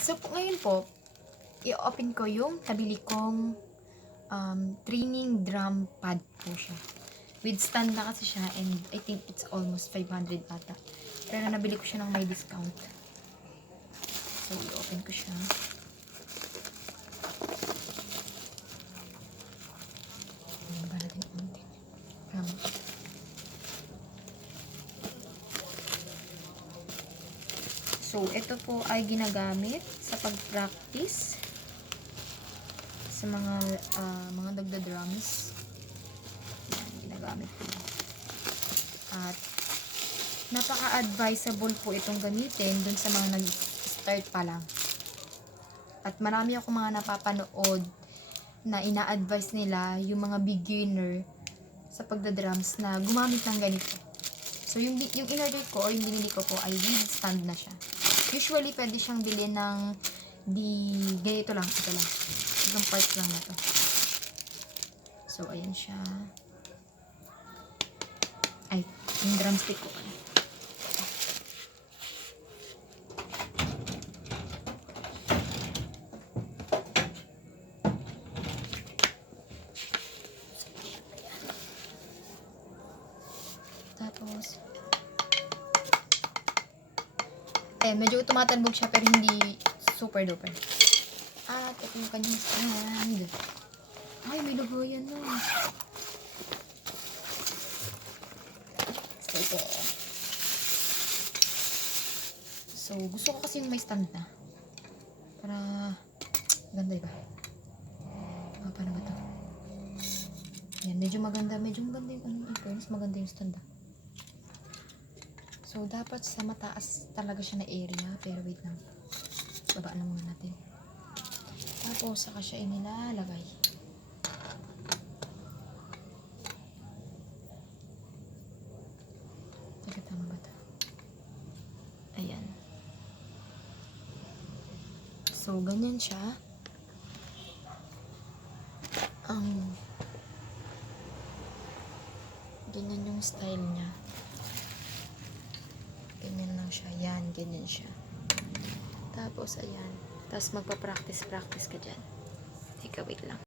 So, ngayon po, i-open ko yung nabili kong training drum pad po siya. With stand na kasi siya and I think it's almost 500 ata. Pero nabili ko siya ng may discount. So, i-open ko siya. So, ito po ay ginagamit sa pag-practice sa mga nagda-drums. Yan, ginagamit ko. At napaka-advisable po itong gamitin dun sa mga nag-start pa lang. At marami ako mga napapanood na ina-advise nila yung mga beginner sa pagda-drums na gumamit ng ganito. So, yung in-order ko or yung binili ko po ay with stand na siya. Usually, pwede siyang bilhin ng ganito lang. Ito lang. Itong parts lang na to. So, ayan siya. Ay, yung drumstick ko pala. Tapos, medyo tumatandog siya pero hindi super duper. At ito yung kanyang stand. Ay, may lagayan na. So, gusto ko kasi yung may stand na. Para, ganda diba? Paano ba ito? Yan, medyo maganda yung mas maganda yung stand na. So, dapat sa mataas talaga siya na area. Pero wait lang. Babaan na muna natin. Tapos, saka siya inilalagay. Teka, tama ba ito? Ayan. So, ganyan siya. Ganyan yung style niya. Ganyan lang siya. Yan, ganyan siya. Tapos, ayan. Tapos, magpa-practice ka dyan. Teka, wait lang.